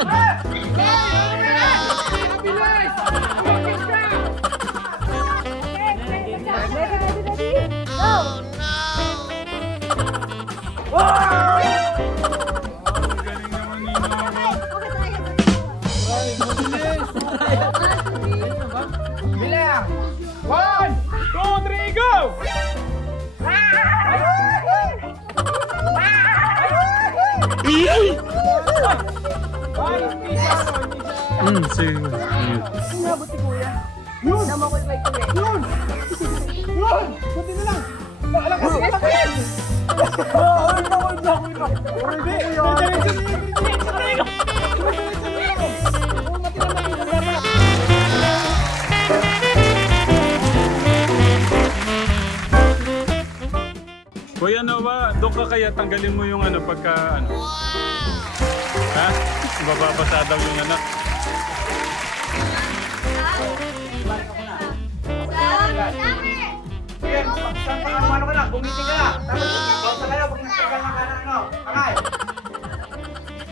agad. Galing naman ni Mama. Bilang! 1, 2, 3, go! Sige. Inabot si kuya. Yun! Nama ko yung bike ko eh. Yun! Yun! Kunti na lang! Alakas! Alakas! Kuya Noah, doon ka kaya tanggalin mo yung ano pagka ano? Ha? Mababasa daw yung anak. Sige, saan pa ano ka na? Bumiting ka na! Tapos, bawsa kayo pag nagtagal ng ano? Kakay!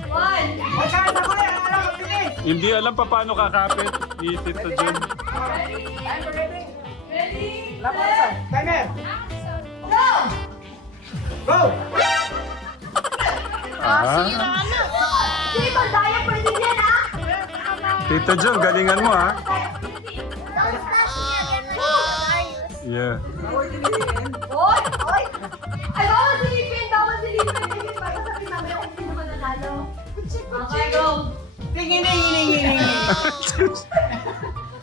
Ay, saan ako na? Ano? Bilis! Hindi alam pa paano kakapit. Ni Tito Jun. Laban saan? Timer! Go! Ah, Sige, daya pwede yan ah! Tito Jun, galingan mo ha. Yeah. Oy! Oy! Ay, bawal silipin! Bawal silipin! Hindi para sabihin namin kung sino mananalo. Okay, go!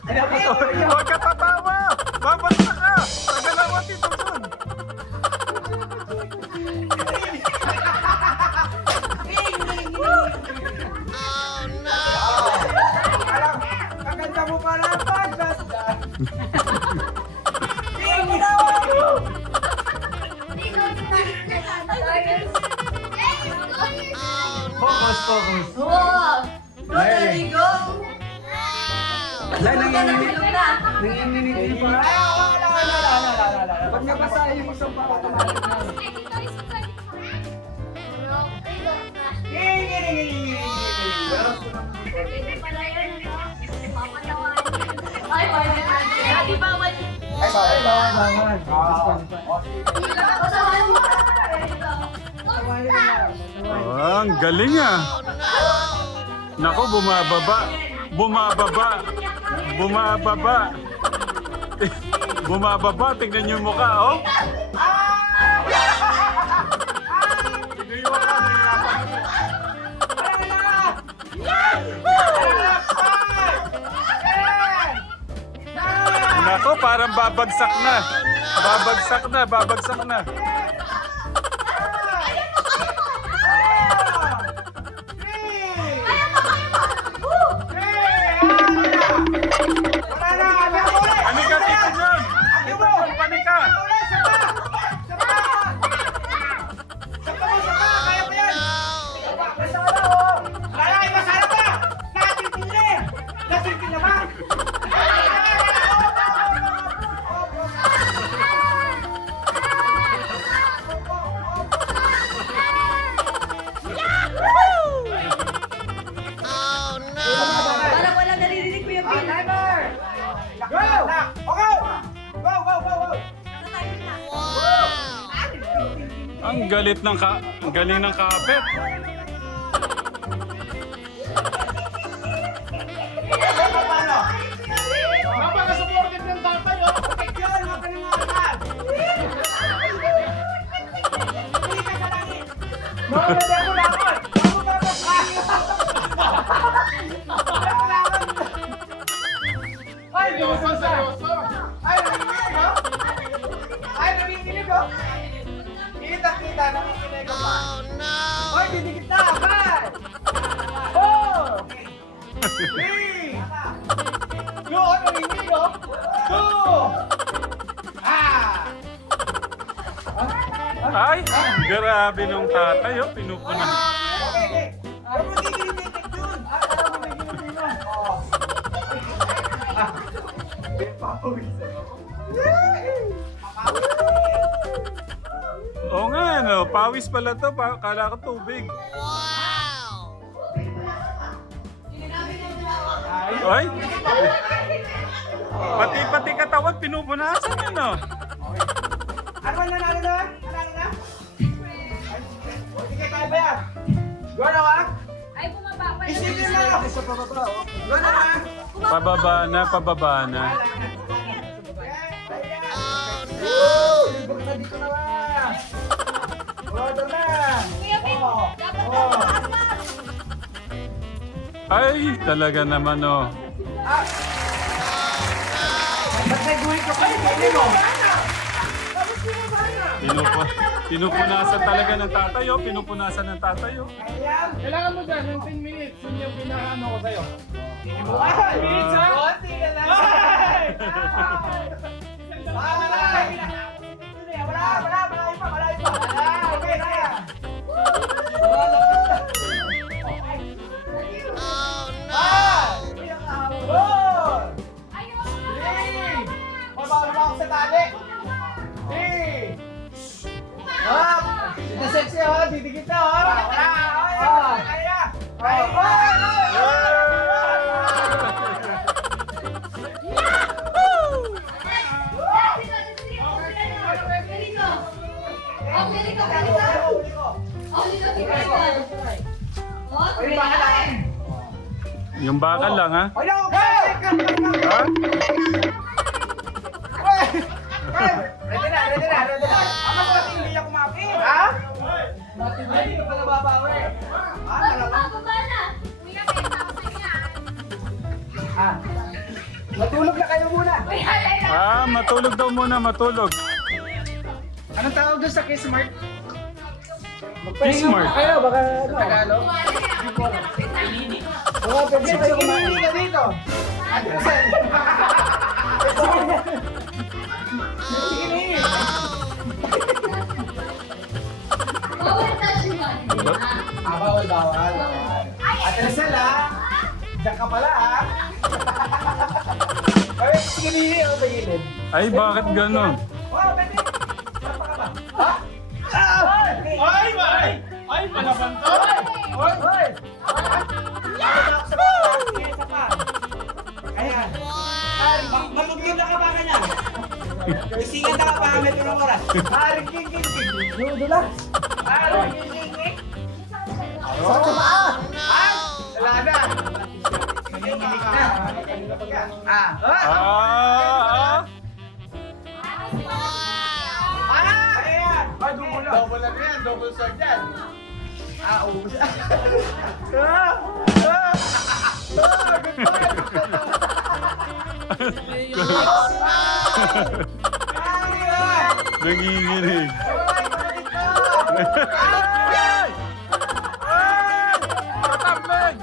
Ano ba ito? Huwag ka tatawa! Babasa ka! Tagalan mo, Tito Jun! Alam, kaganda mo pala ang pagbasta. Focus, focus. Wow! Go, Daddy, go! Ay, nanginginig. Nanginginig pa. Ay, wala. Pag nabasa yung isang pakatamalit na. Ay, bawal na. Daddy, bawal. Ay, bawal. Oh, ang galing ah! Nako, bumababa! Bumababa! Bumababa! Bumababa! Tingnan yung mukha, oh! Tingnan yung mukha, nahihirapan. Nako, parang babagsak na! Babagsak na! Babagsak na! Panika, Tito Jun! Tito Jun, panika! Parang walang naririnig ko yung pin. Go! Ang galit ng ang galing ng kapit. Napaka-supportive ng tatay, oh! Yun, mga panungalan! Hindi ka sa langit! Mawala ako lakot! Ay, seryoso! Ay, nanginginig, oh! Ay, nanginginig, oh! Kita, nanginginig, oh! Oh, no! Ay, didikit na! Bye! Oh! Three! Yo, nanginginig, oh! Two! Ah! Ay, grabe nung tatay, oh, pinupunan. Okay. Huwag mo tigil-tigil dun. Alam mo, tigil-tigil dun. Oo. Papawis ako. Oo nga, ano, pawis pala to, kala ko tubig. Oy! Pati katawan, pinupunasan yun, no? Ano ba nanalo na? Nanalo na? O, sige, kaya ba yan? Go na ba? Ay, bumaba pa. Isipin mo! Go na ba? Pababa na. Dito na ba? O, doon na! Kuya Ben, dapat Oh. dapat. Ay, talaga naman, oh. Ba't nag-uwi ka pa yung mo? Pinupunasan talaga ng tatay, oh. Pinupunasan ng tatay, oh. Ayan! Kailangan mo dyan, yung 10 minutes, yun yung pinakaano ko sa'yo. Ay! Minutes, ha? Konti ka lang. Ay! Wala pa. Okay na yan. Mababa ako sa tali. Ito sexy, oh. Didikit na, oh. Yung bakal lang, ha? Ha? Ready na. Ama ko hindi ako kumapit. Ha? Hindi ka pala babawi. Matulog na kayo muna. Matulog daw muna, matulog. Anong tawag doon sa Kiss Mark? Kiss Mark. Kayo, baka ano? Tagalog? Oo, pwede kayo kumain. Hindi ka dito. Sige na. Bawal. At Rizal, ha? Diyan ka pala, ha? Ay, sige nili ako sa gilid. Ay, bakit ganun? Oh, pwede. Sapa ka ba? Ha? Ay, palaban to! Hoy! Ayan. Matugtog na ka ba kanya? Isingat na ka pa kami ng oras. Haring king. Dudulas. Haring king. Sa tumaa! Ay! Wala na. Nanginginig na. Ayan! Ay, double na yan. Double sword yan. Ubus. Nanginginig. Tatablig!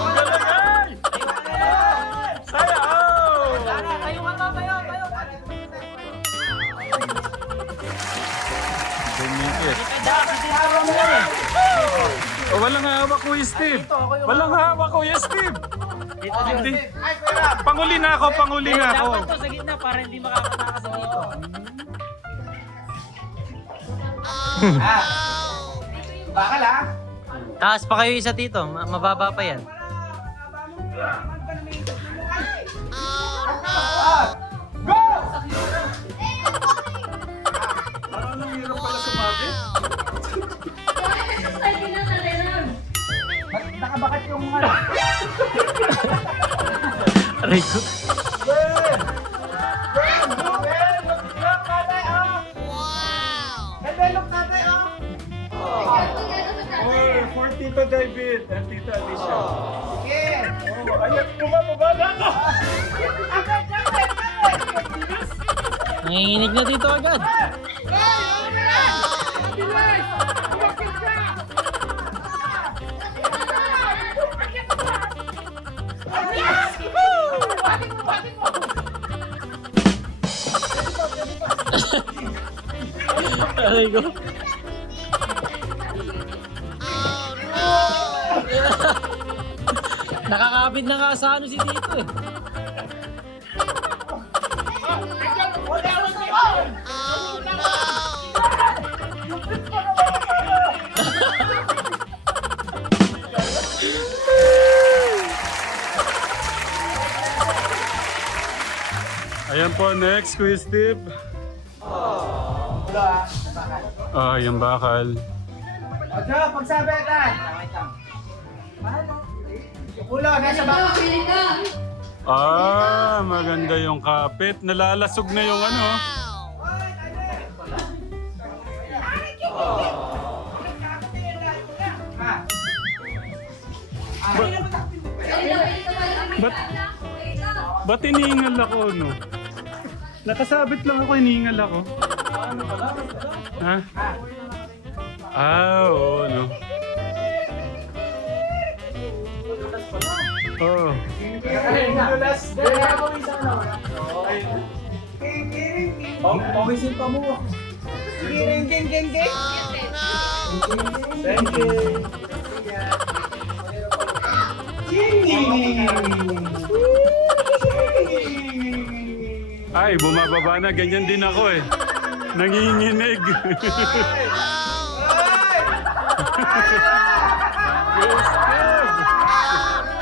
Ang galing, ay! Sayaw! Dumikit. Oh, walang hawak ko, Steve. Walang hawak ko, Steve. Hindi. Panguli na ako. Dapat to sa gitna para hindi makakatakas dito. Bakal, ha? Taas pa kayo isa dito, mababa pa yan. Go! Parang hirap pala sumabit. Nakabakat yung ano. Aray ko. Envelope natin, oh. Oh, for Tita David and Tita Alicia. Sige. Oh, ayan, bumababa na ako. Nanginginig na dito agad. Aray ko. Nakakapit na nga sa ano si Tito eh. Oh, next, Kuya Steve. Ulo ah. Bakal. Ah, yung bakal. O, Joe, pagsabi tayo. Yung ulo, nasa bakal. Ah, maganda yung kapit. Nalalasog na yung ano. Ba't iniingal ako, no? Nakasabit lang ako, iniingal ako. Ha? Ah, oo, no? Oo. Pawisin pa mo. King, king, king, king. Thank you. Ay, bumababa na. Ganyan din ako eh. Nanginginig. Yes, Steve.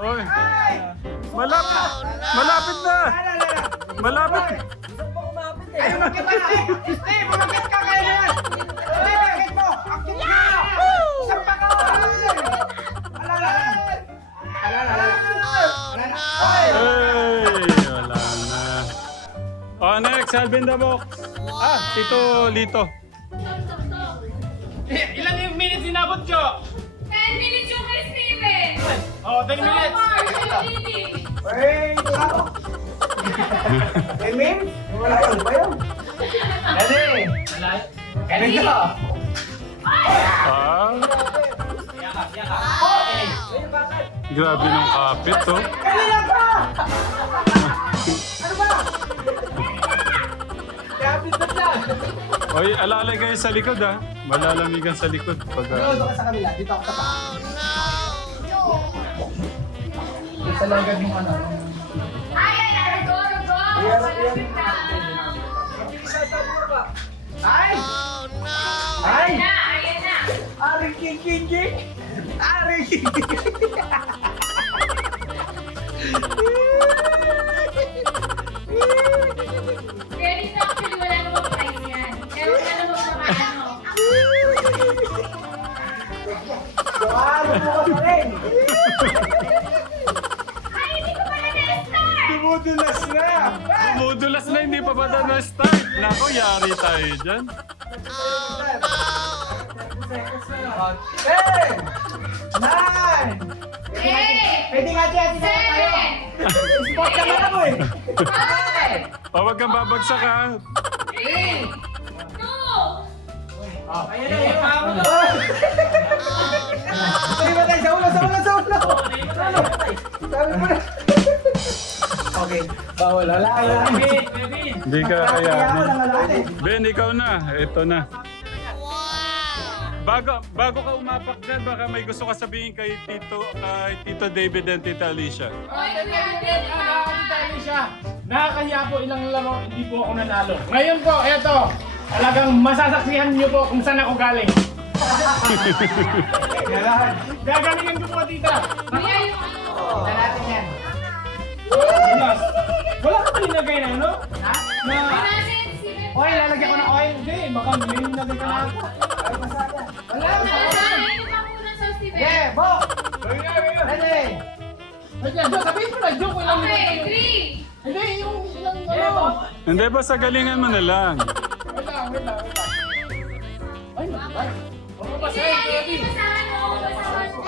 Oy. Malapit. Malapit na. Malapit. Ayaw magkita na! Steve, umakit ka kayo na! Steve, umakit mo! Akit ka! Isang pa ka! Hey, wala na. Oh, next, Alvin the box. Ah, Tito Lito. Ilang minutes inabot ko? 10 minutes yung kay Steven! Oh, 10 So minutes. far, siya leading! Hey, ako! Emin? Wala yun, ba yun? Dali! Kailan ka? Ah, grabe ng kapit, oh. Kailan ka? Ano ba? Kapit na siya! Oy, alalay kayo sa likod, ha. Malalamigan sa likod. Pag, Doon ka sa kabila, dito ako sa pa. Sa lagad mong ano. Ay, ay, ay, go, go! Malapit na! Ay! Ayan na, ayan na! Ari king king king! Ari king king! Pwede na actually wala namang price yan. Kaya wala namang mga ano. Ano mo ka pa rin? Ay, hindi ko pala na-start! Dumudulas na! Mudulas na, hindi pa ba na start? Nako, yari tayo dyan. 10! 9! Eight! Pwede nga dyan, sila tayo! Spot naman ako eh! 5! O, wag kang babagsak, ha. 3! 2! Ayan na, yung ako na! Sabi mo tayo, sa ulo, sa ulo, sa ulo! Sabi mo na! Okay, bawal, wala kayo. Hindi ka Kaya ako kayanin. lang alatin. Ben, ikaw na. Ito na. Bago ka umapak dyan, baka may gusto ka sabihin kay Tito David and Tita Alicia. Nakakahiya po ilang laro, hindi po ako nanalo. Ngayon po, eto, talagang masasaksihan niyo po kung saan ako galing. Gagalingan ko po, tita. Kuya, yung ano? Tignan natin yan. Yes. Wala ka pa linagay na, ano? Ha? Na, Wala si Steven. oil, lalagyan ko ng oil. Hindi, baka linagay ka na ako. Ay, masaya. Wala, Wala wala. sa akin, yung pakunan sa Steven. Yeah, Bo! Ready? Ayan, sabihin mo na, joke ko lang. Okay, 3! Hindi, yung ilang ano. Hindi ba sa galingan mo na lang? Wait lang. Ay, naman. Sige, hindi basahan mo. Basahan mo.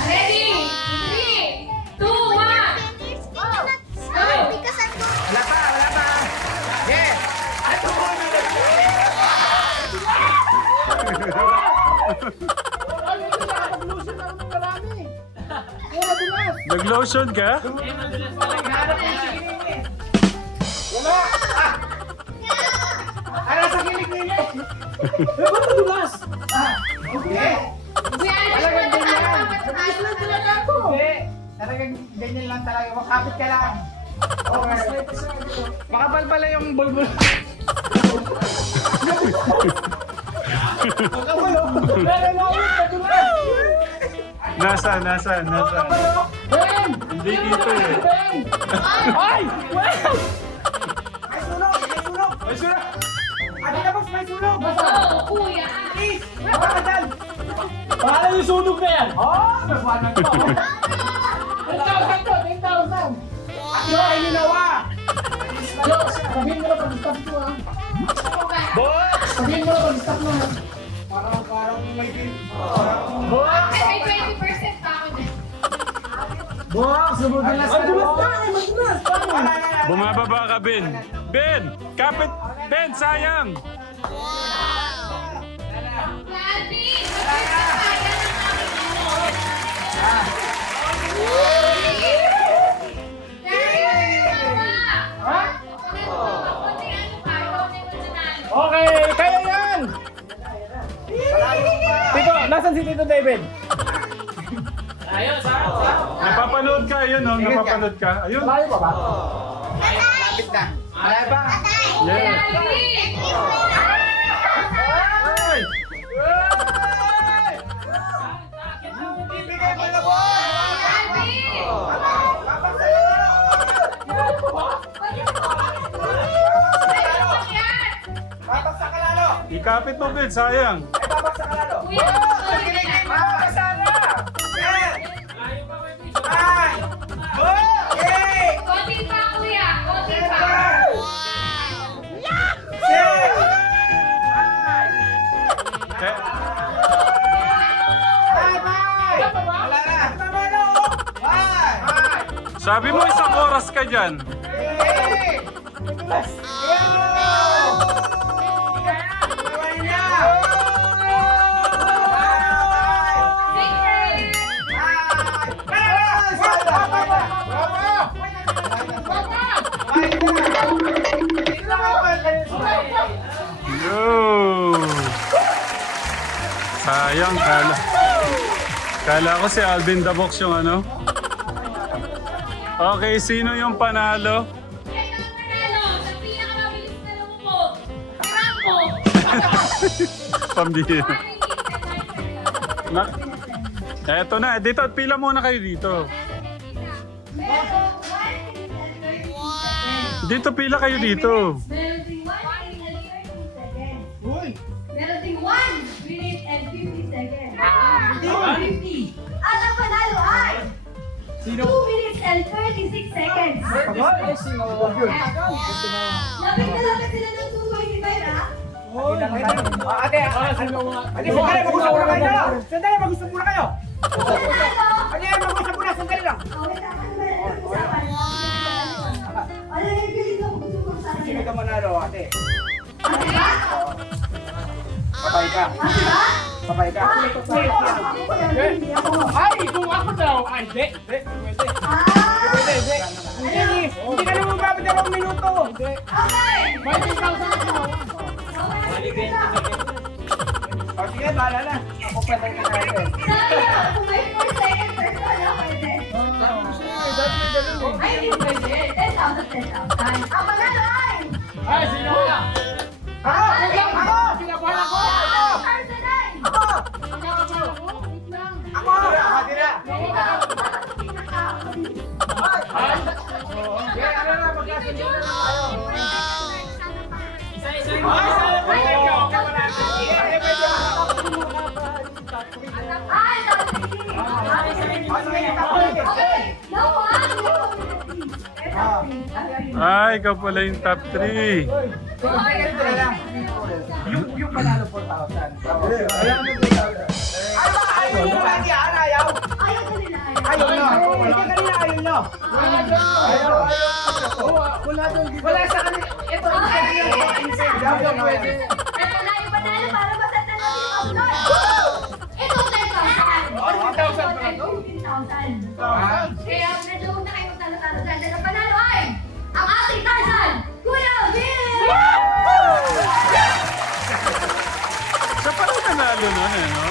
Ready? 3, 2, 1! Go! Wala pa, wala pa. Yeah! Ato mo na Nag-lotion ka? Wala! Ah! Ano sa kilig-kilig? Ba't nadulas? Okay. Kuya, ano Talagang ba ganyan. tayo? Hindi. Talagang ganyan lang talaga. Makapit ka lang. Okay. Makapal pala yung bulbul. Nasaan? Ben! Hindi dito eh. Ben! Ay! Well! May sulong! May sulong! Ay, sura! Ate na boss, may sulong! Oo, kuya. Please! Baka ka dyan! Paano yung sunog na yan? Oh! Nagwanan ko. 10,000 to! 10,000! Yo, ay ninawa! Yo, sabihin mo na pag-stop mo ha. Boss! Sabihin mo na pag-stop mo ha. Parang may bin. Boss! May 20% pa ako dyan. Boss! Sumudulas na! Madulas! Bumababa ka, Ben. Ben! Kapit! Ben, sayang! Daddy! Magkakaya ng Ha? Okay, kaya yan! Tito, nasan si Tito David? Napapanood ka, ayun oh. Napapanood ka. Ayun. Malayo pa ba? Lapit na. Malaya ba? Yeah. Ay! Ibigay mo na boss! Babak sa Babak sa kalalo! Ikapit mo, Ben. Sayang. Babak sa kalalo! Babak sana! Yan! Ay! Go! Yay! Six! Eh, Wala na! Mamalo! Five! sabi mo isang oras ka dyan. Hey! Yo! Sayang, kala ko si Alvin the Box yung ano. Okay, sino yung panalo? Pambihira. Na- Eto na, dito, pila muna kayo dito. Dito, pila kayo dito. Meron ding 1 minute and 30 seconds. Uy! Meron ding 1 minute and 50 seconds. 50. At ang panalo ay 2 minutes and 36 seconds. Lapit na lapit sila ng 225 ha? Ate, sandali, mag-usap muna kayo! Sandali, mag-usap muna kayo! Panalo! Ano yan, mag-usap muna, sandali lang! Okay, tama naman ang usapan. Ano yung galing na mag-usap sa Sino akin? ka manalo, ate? Ano ba? Papay ka. Ano ba? Papay ka. Ako yan, hindi ako. Ay, kung ako daw, ay, di, pwede. Hindi ka naman mababad ng 1 minuto. Okay! May 10,000 ako. O sige, bahala na. Ako pwede ka na ito. Sayang, kung may 4 seconds, first one na pwede. Ay, hindi pwede. 10,000. Ang panalo ay! Ay, sino ka? Ako! Pinabahan ako! Arsenal! Ako! Pinabahan ako? Wait lang. Ako! Ako na. Ay! Okay, ano na, magkasunod na tayo. Isa-isa yung mga Ay, okay. No one. Ay, ikaw pala yung top 3. Yung panalo 4,000. Ayaw mo 3,000. Ayaw mo lagi, ayaw. Ayaw ko nila. Ayaw na. Hindi kanina ayaw nyo. Ayaw. Wala sa kanila. Ito, ayaw pwede. Ito na yung panalo para masenta natin yung upload. Ito 10,000. 15,000. Kaya medyo huwag na kayo magtalo-talo dyan. Dahil ang panalo ay ang ating Tarzan, Kuya Bill! Siya pala yung nanalo nun eh, no?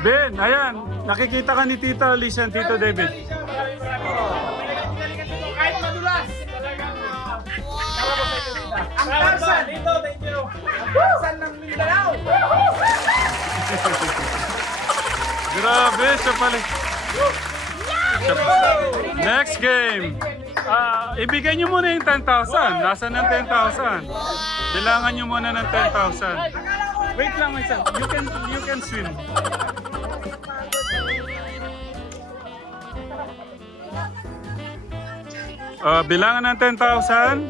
Ben, ayan. Nakikita ka ni Tita Alicia and Tito David. Kahit madulas, talagang karapos sa inyo sila. Ang Tarzan, dito, thank you. Ang Tarzan ng Mindanao. Grabe, siya pala. Next game. Ibigay nyo muna yung 10,000. Nasaan ang 10,000? Bilangan nyo muna ng 10,000. Wait lang, isa. You can swim. Bilangan ng 10,000.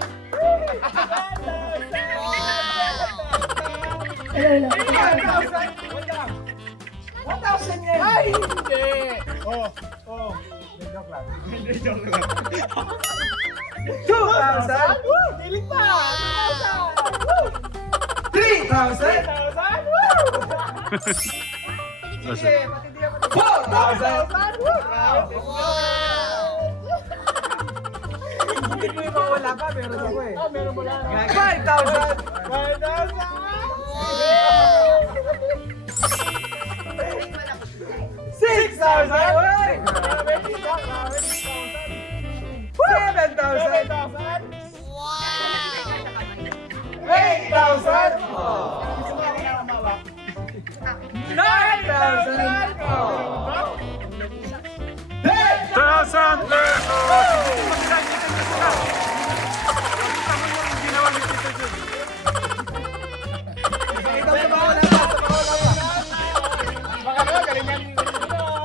Ay, hindi. Oh. Joke lang. 2,000. Dilig pa. 3,000. 4,000. Hindi mo yung mawala pa, meron ako eh. Meron mo lang. 5,000. 1,000 pesos!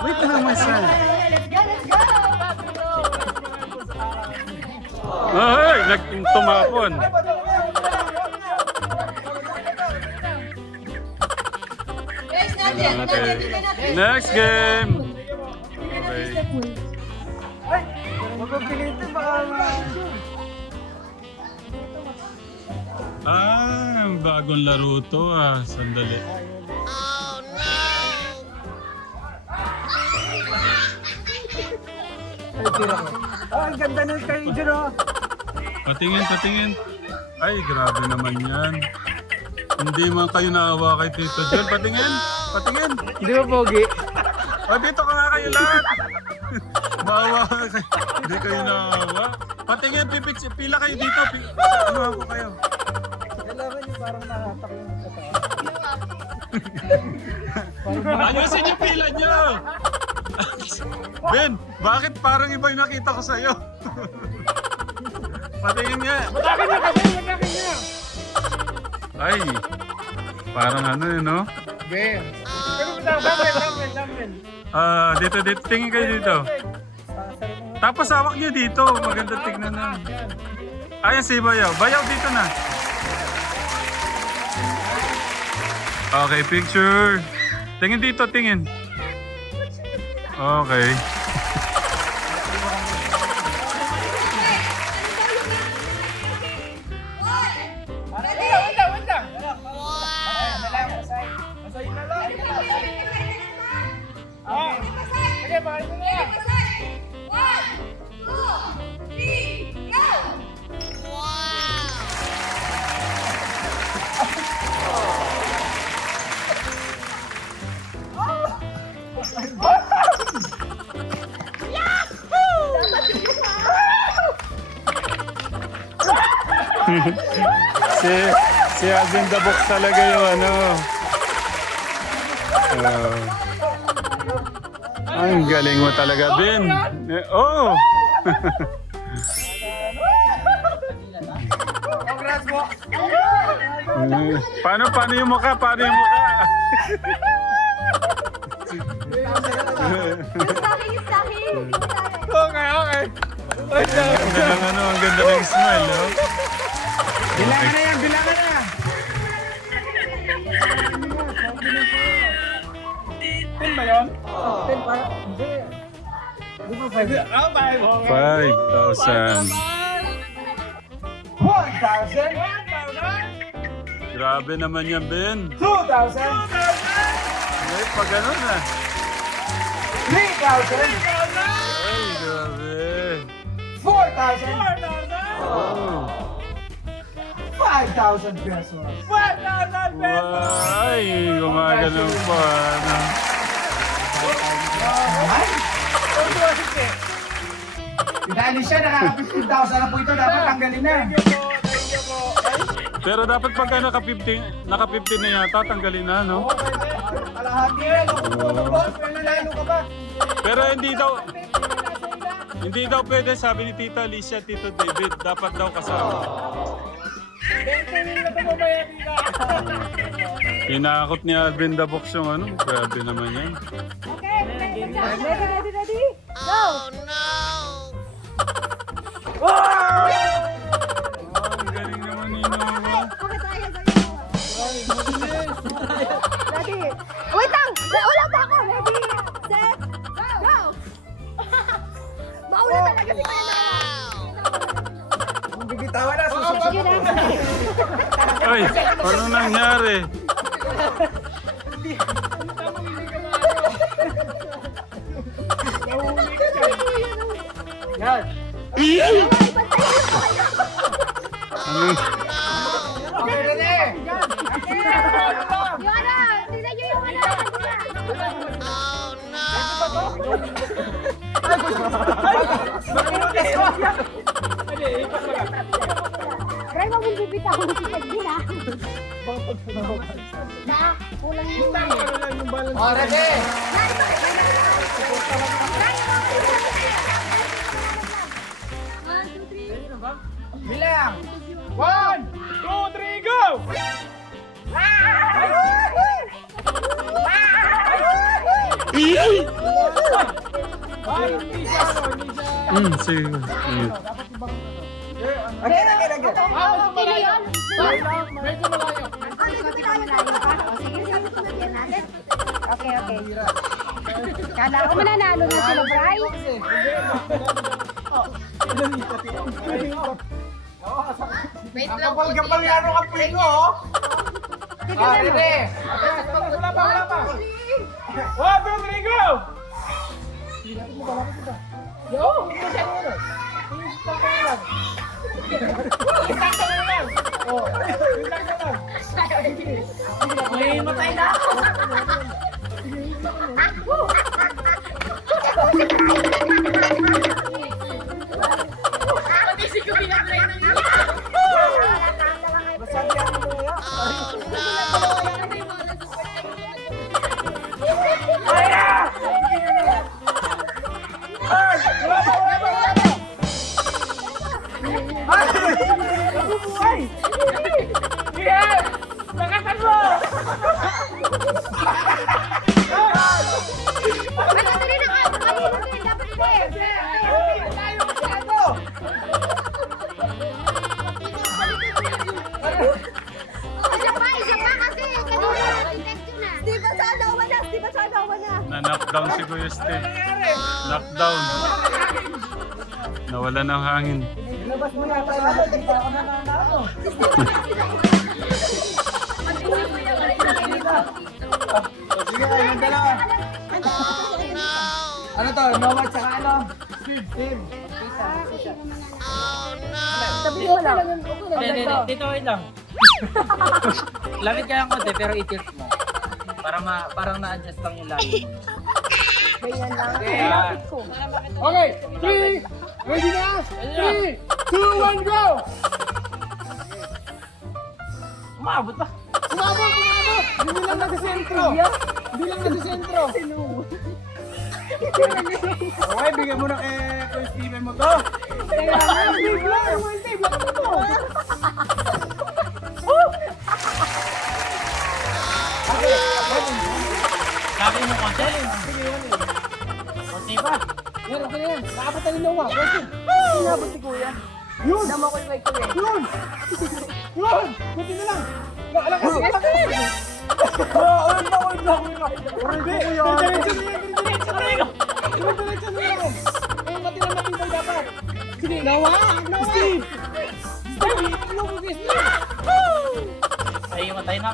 Wait lang, my son. Let's go, let's go! Ay, nagtumapon. Guys, natin, natin. Next game. Okay. Magpapilitin baka Bagong laro to Sandali. ang ganda ng kayo dyan oh. Patingin. Ay, grabe naman yan. Hindi man kayo naawa kay Tito John. Patingin. Hindi ba pogi? Dito ka nga kayo lahat. Maawa kayo. Hindi kayo naawa. Patingin, pila kayo dito. Ano ako kayo? Kailangan niyo parang nakatak yung katawa. Ayusin yung pila nyo! Ben, bakit parang iba yung nakita ko sa'yo? Patingin nga. Matakin niya. Ay, parang ano yun, no? Ben. Ramen. Dito, tingin kayo dito. Tapos hawak nyo dito, maganda tignan na. Ayan si Bayaw. Bayaw dito na. Okay, picture. Tingin dito, tingin. Okay. Sige, bakayin mo na. 1, 2, 3, go! si Alvin the Box talaga yung ano. Ang galing mo talaga, Ben. Oh! Congrats mo! Paano yung mukha? Okay. Ang ganda ng smile, no? Bilangan na yan, bilangan na! Tin ba yun? Ten para, hindi. Di ba 5? 5,000. 1,000! Grabe naman yan, Ben. 2,000! Ay, pag ganun 3,000! Ay, grabe. 4,000! Oh. 5,000 pesos! Ay, gumagano pa. Ano? Ay! Dahil siya, nakaka-15,000 na po ito. Dapat tanggalin na. Pero dapat pagka naka-15 na yata, tanggalin na, no? Kalahati yan. Nanalo ka ba? Pero hindi daw pwede, sabi ni Tita Alicia, Tito David, dapat daw kasama. Hinakot ni Alvin the Box yung ano, grabe naman yan. Okay, ready? Go! Ang galing naman ni Noah. Okay, tayo. Ready? Wait lang! Wala pa ako! Ready, set, go! Mauna talaga si Kuya Noah. Bibitawan na. Sige na. Ay, ano nangyari? Yan. Ano? Okay, Rene. Yona! Tignan niyo yung ano! Try mo mong bibitaw ko si Pagdin ah. Na, kulang yung Oh, Rene. Bilang. 1, 2, 3, go! Ay, hindi siya, hindi siya. Sige. Again. Okay yun? Medyo malayo. Okay. Kala ko mananalo na sila, Bray. Ang kapal-kapal nga nung apoy ko, oh. Ah, Rene. Wala pa. 1, 2, 3, go! Yo! May matay na! Yes! Nakasan mo! Na-knockdown si Kuya Steve. Knockdown. Nawala ng hangin. Ilabas mo na tayo. Hindi ako nananalo. Sige kayo, yung dalawa. Ano to? Noah tsaka ano? Steve. Sabihin mo lang. Dito wait lang. Lamit ka lang konti pero i-tilt mo. Parang na-adjust lang yung layo. Ganyan lang. Ayan. Okay, 3, ready na? 3, 2, 1, go! Umabot pa. Sumabot! Hindi lang nasa-sentro! Hindi lang nasa-sentro! Okay, bigyan mo na kay Kuya Steven mo to. Steve lang! Steve lang ito! Sabi mo konti. Konti pa. Yan, okay na yan. Naabot na ni Noah. Steve. Sinabot si Kuya. Yun! Dama ko yung may Kuya. Yun! Yun! Buti na lang! Lakas! Diretso na yan! Eh, matira na tibay dapat! Sige, Noah! Steve! Steve! Ano ko kay Steve? Ay, matay na.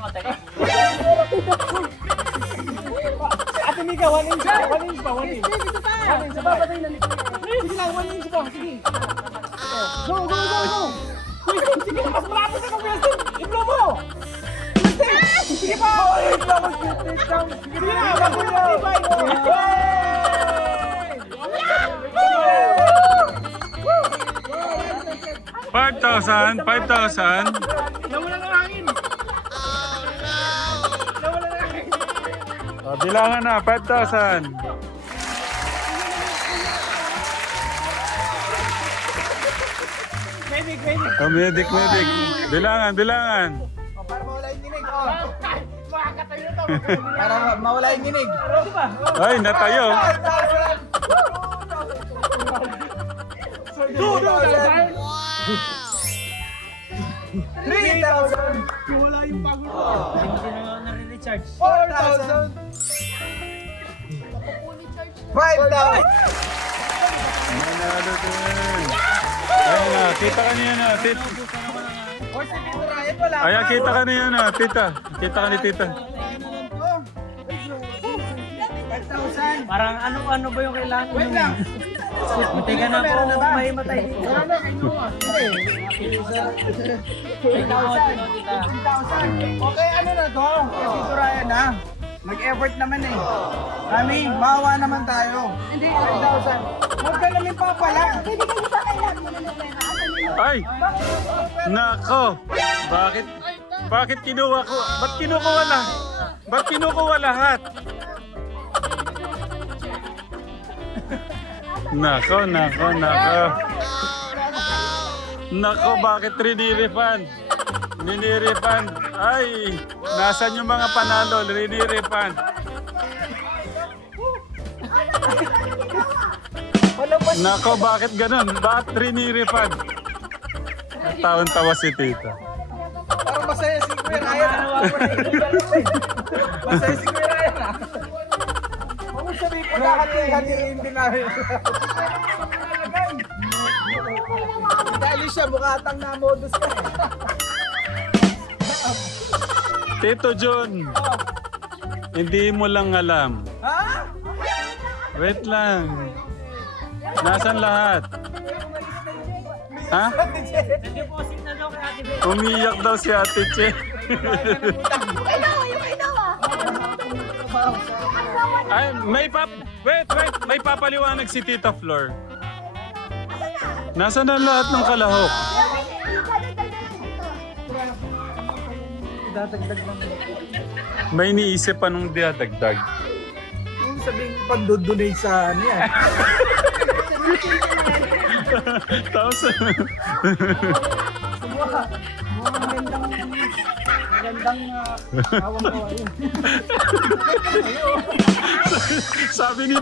Ate Mika, 1 inch pa! 1 inch pa! 1 inch! 1 inch pa! Sige lang, 1 inch pa! Sige! Go! Sige, mas marami sa kong Steve! I-blow mo! Sige pa! Sige na! Bago na tibay! 5,000? 5,000? Nawala ng hangin. Nawala ng hangin. O, bilangan na, 5,000. Medic. O, medic. Bilangan. Para mawala yung ginig. Oh. Makakatayo to. Para mawala yung ginig. Di ba? Ay, natayo. 2,000. 3,000. Wala yung pagod ko. Hindi na nare-recharge. 4,000. 5,000. Manalo din. Ayan na, kita ka niya na, tita. Or si Tito Ryan, wala pa. Ayan, kita ka niya na, tita. Kita ka ni tita. 5,000. Parang ano ba yung kailangan mo? Wait lang. Matay ka na po may matay. Wala na, kinuha. 15,000. Okay, ano na to? Kay Tito Ryan na. Nag-effort naman eh. Kami, maawa naman tayo. Hindi, 5,000. Huwag ka namin papala. Bibigyan niyo sa akin lahat mo na ng pera. Ay! Nako! Bakit kinuha ko? Ba't kinukuha lahat? Ba't kinukuha lahat? Nako. Nako, bakit rinirefund? Ninirefund. Ay! Nasaan yung mga panalo? Rinirefund. Nako, bakit ganun? Bakit rinirefund? Taon-tawa si tita. Parang masaya si Kuya Ryan. Masaya si Kuya Ryan ah. Huwag mo sabihin po nakati-hatiin din namin. Dahil siya, mukhatang na-modus ka eh. Tito John, hindi mo lang alam. Ha? Wait lang. Nasaan lahat? Ha? Deposit na daw kay Ate Beth. Umiyak daw si Ate Che. Yung inawa. Ay, wait, may papaliwanag si Tita Flor. Nasaan na lahat ng kalahok? May iniisip pa nung diadagdag. Yung sabihin ko pag-donate sa ano yan. Tapos, Magandang awang ko ayun. sabi ni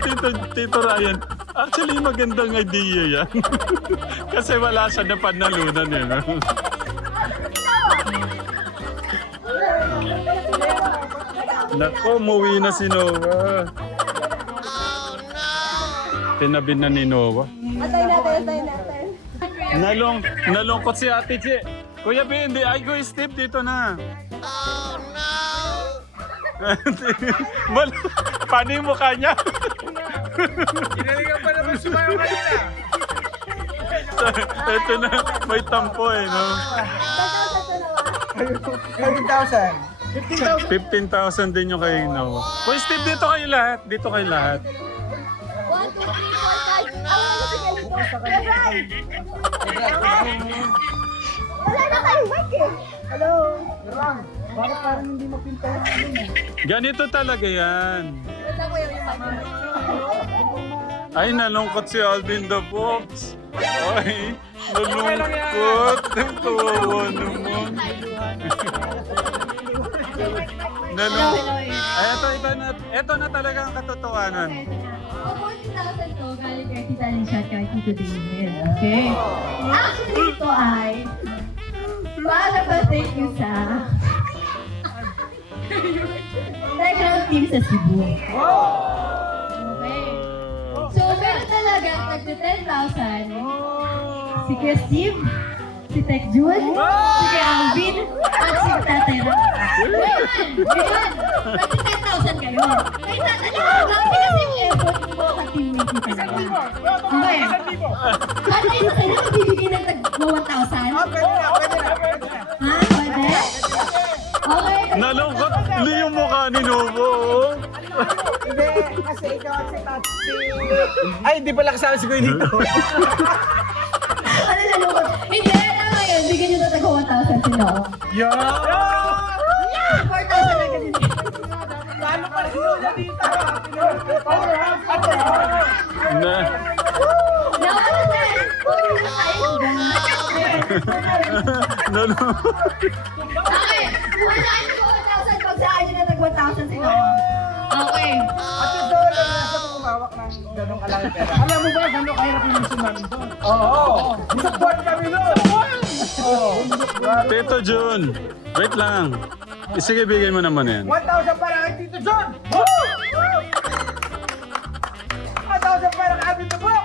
Tito Ryan, actually magandang idea yan. Kasi wala siya na panalunan eh. No? Nako, umuwi na si Noah. Tinabi na ni Noah. Atay natin. Nalungkot si Ate Che. Kuya B, hindi. Ay, Kuya Steve, dito na. Oh, no! Paano yung mukha niya? Ginalingan pa naman sumayo kanina. Ito na, may tampo eh, no? 15,000. 15,000 din yung kay Noah. Kuya Steve, dito kayo lahat. Dito kayo lahat. 1, 2, 3, 4, 5. Ang ano si Galito? Wala na kayong mic eh. Hello. Bakit parang hindi mapinta yung ano mo? Ganito talaga yan. Wala ko yung mic. Ay, nalungkot si Alvin the Fox. Ay, nalungkot. Kawawa naman. Ito na talaga ang katotohanan. Ang 40,000 to, galing kay Tita Alicia at kay Tito David. Okay? Actually, ito ay para ba thank you sa background team sa Cebu. Okay. So, meron talaga tagto 10,000 si Kuya Steve, si Tech Jun, si Kuya Alvin, at si Tatay Ram. Ngayon, tagto 10,000 kayo. Kaya tatanong lang kasi yung effort mo sa teammate mo talaga. Okay. At ayun sa inyo, magbibigay ng tag 1,000? Pwede na. Ha? Pwede? Okay. Nalungkot yung mukha ni Novo. Oh. Hindi, kasi ikaw at si Ay, hindi pala kasama si Kuya dito. Ano na lukot? Hindi, tama 10,000 si Noong. Yeah! 4,000 na kasi. Lalo pa rin yun dito. Na, Nawala na eh. Puro na tayo. Okay. Kuhaan nyo 4,000 pag saan nyo na tag 1,000 si Noong. Okay. At ito, nasa mo kumawak ng ganong kalaking pera. Alam mo ba, gano'n kahirap yung mission namin doon? Oo. Isang buwan kami nun. Oo. Tito Jun, wait lang. Sige, bigay mo naman yan. 1,000 para kay Tito John! Woo! 1,000 para kay Abby Tubo! Woo!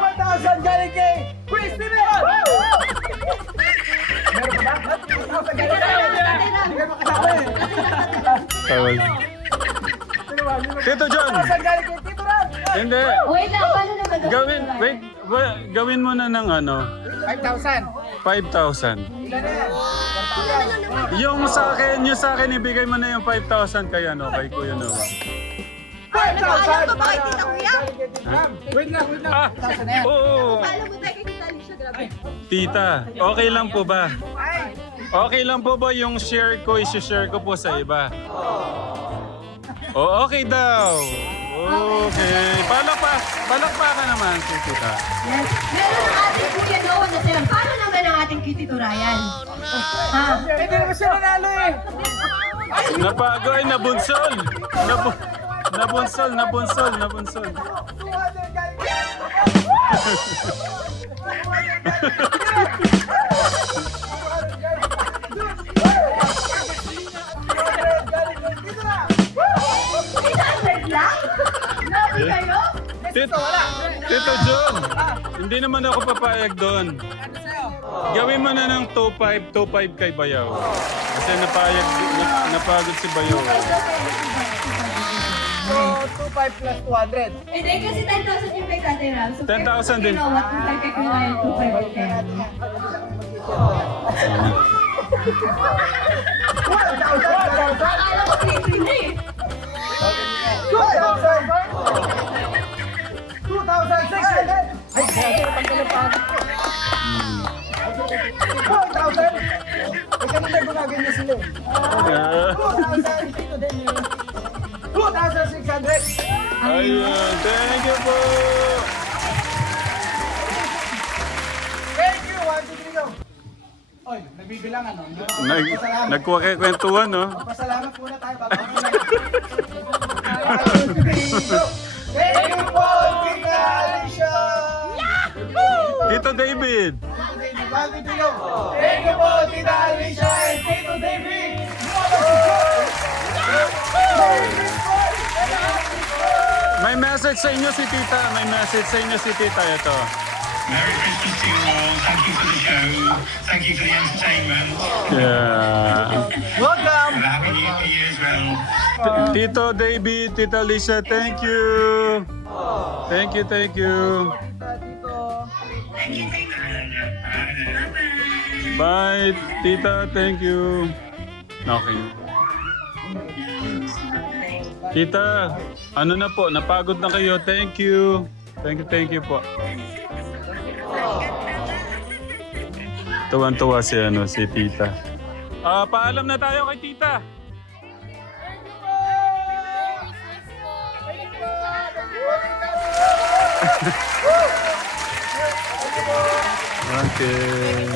1,000 galing kay Christy Leon! Meron ba ba? 1,000 galing kay Hindi ka makasama eh. Tawag. Tito John! 1,000 galing kay Tito Ram! Hindi. Wait lang, paano naman daw? Gawin mo na ng ano, 5,000! 5,000. Ilan na yan? Yung sa akin, ibigay mo na yung 5,000 kay ano, kay Kuya Noah. 5,000 para kay Tito Ram! Wait lang. Ah! Oo! Alam mo tayo kay Tita Alicia, grabe. Tita, okay lang po ba? Okay lang po ba yung share ko, isi-share ko po sa iba? Oh, okay daw. Okay. Palakpakan naman si Tita. Yes. Meron ang ating Kuya Noah na sila. Paano naman ang ating Kitty Turayan? Ha? Hindi naman siya nanalo eh! Napago ay nabunsol. Nabunsol. 200 galing kay Wait lang? Grabe kayo? Tito John, hindi naman ako papayag doon. Gawin mo na ng 2.5 kay Bayaw. Kasi napagod si Bayaw. So, 2,500 plus 200. Hindi, kasi 10,000 yung kay Tatay Ram. So, 10,000 din. You know what? 2,500 kay Kuya Ryan, 2,500 kay Ano. Akala ko 3,300 na eh. 2,600! Ay, grabe, pagkalan pa ako. 4,000! Ay, kanina gumagin niya sila eh. 2,600! Ayun, thank you po. Thank you! 1, 2, 3, go! Oy, nagbibilang ano? Nagkwentuhan, no? Pasalamat muna tayo bago ang Thank you po, Tita Alicia! Tito David. Thank you po, Tita Alicia and Tito David! May message sa inyo si Tita. Ito. Merry Christmas to you all. Thank you for the show. Thank you for the entertainment. Yeah. Welcome! And a Happy New Year as well. Tito David, Tita Alicia, thank you. Thank you. Bye, Tita, thank you. Okay. Tita, ano na po, napagod na kayo. Thank you po. Tuwan-tuwa si Tita. Paalam na tayo kay Tita. Okay.